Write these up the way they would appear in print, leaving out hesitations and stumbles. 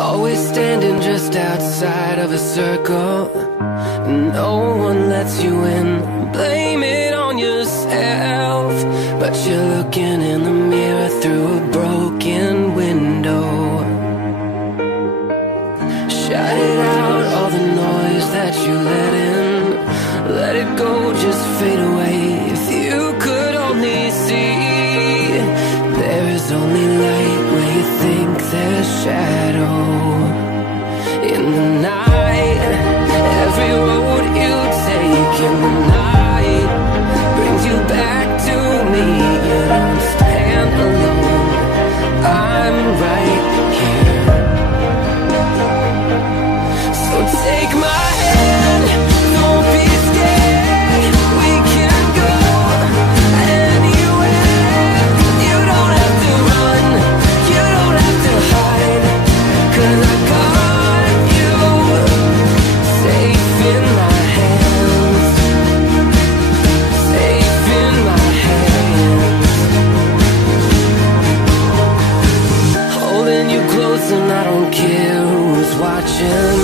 Always standing just outside of a circle. No one lets you in. Blame it on yourself, but you're looking in the mirror through a broken window. Shut it out, all the noise that you let in. Let it go, just fade away. If you could only see, there is only light where you think there's shadow. In the night, every road you take in the night brings you back to me. You don't stand alone, I'm right here. So take my hand, don't be scared. We can go anywhere. You don't have to run, you don't have to hide, 'cause I got you safe in my hands. Safe in my hands. Holding you close and I don't care who's watching.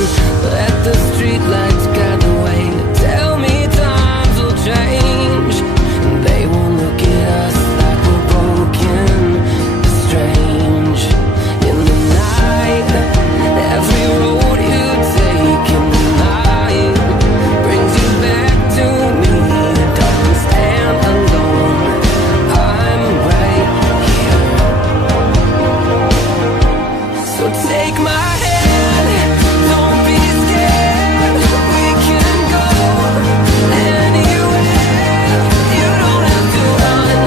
Let the street lights guide the way. Tell me times will change. They won't look at us like we're broken, strange. In the night, every road you take in the night brings you back to me. Don't stand alone, I'm right here. So take my hand, don't be scared. We can go anywhere. You don't have to run,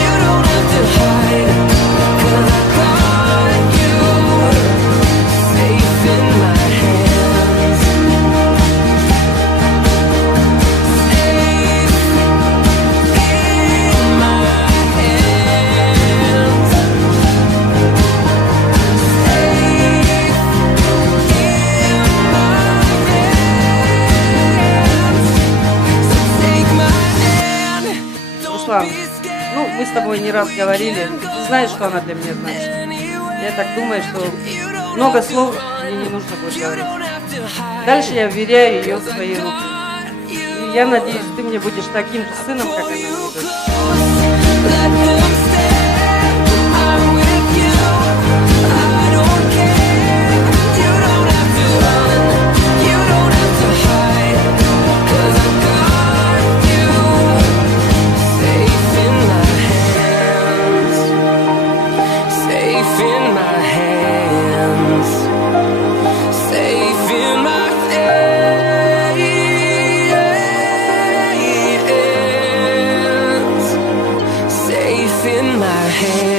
you don't have to hide, 'cause I got you safe in my hands. Safe in my hands. Руслан, ну, мы с тобой не раз говорили. Ты знаешь, что она для меня значит. Я так думаю, что много слов мне не нужно будет говорить. Дальше я вверяю ее в свои руки. И я надеюсь, ты мне будешь таким же сыном, как она мне дочь. In my hands.